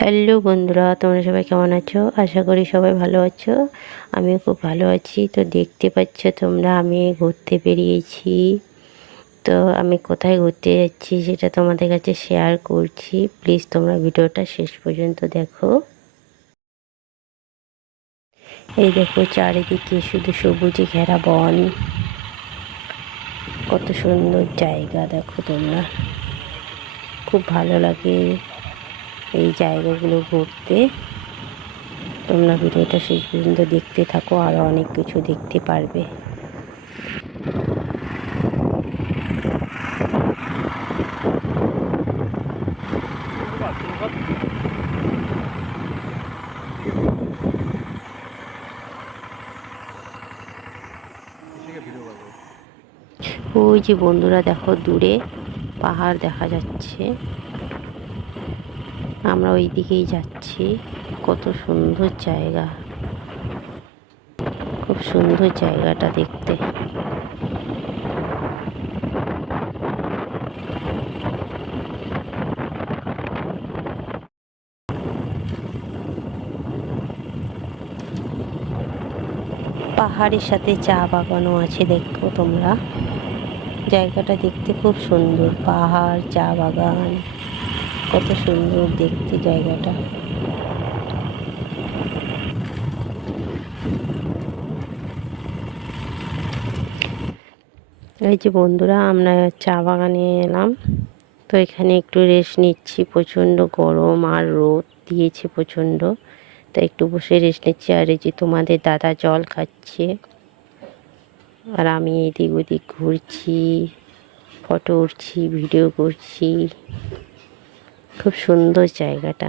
Hello বন্ধুরা, তোমরা সবাই কেমন আছো? আশা করি সবাই ভালো আছো। আমিও খুব ভালো আছি। তো দেখতে পাচ্ছ তোমরা, আমি ঘুরতে বেরিয়েছি। তো আমি কোথায় ঘুরতে যাচ্ছি সেটা তোমাদের কাছে শেয়ার করছি। প্লিজ তোমরা ভিডিওটা শেষ পর্যন্ত দেখো। এই দেখো, চারিদিকে শুধু সবুজে ঘেরা বন। কত সুন্দর জায়গা দেখো তোমরা। খুব ভালো লাগে এই জায়গাগুলো ঘুরতে। তোমরা ভিডিওটা শেষ পর্যন্ত দেখতে থাকো, আরও অনেক কিছু দেখতে পারবে। ওই যে বন্ধুরা দেখো, দূরে পাহাড় দেখা যাচ্ছে। আমরা ওই দিকেই যাচ্ছি। কত সুন্দর জায়গা, খুব সুন্দর জায়গাটা দেখতে। পাহাড়ের সাথে চা বাগানও আছে, দেখো তোমরা। জায়গাটা দেখতে খুব সুন্দর। পাহাড়, চা বাগান, কত সুন্দর দেখতে জায়গাটা। এই যে বন্ধুরা, আমরা চা বাগানে এলাম। তো এখানে একটু রেস্ট নিচ্ছি। প্রচণ্ড গরম আর রোদ দিয়েছে প্রচণ্ড। তো একটু বসে রেস্ট নিচ্ছি। আর এই যে তোমাদের দাদা জল খাচ্ছে, আর আমি এদিক ওদিক ঘুরছি, ফটো উঠছি, ভিডিও করছি। খুব সুন্দর জায়গাটা।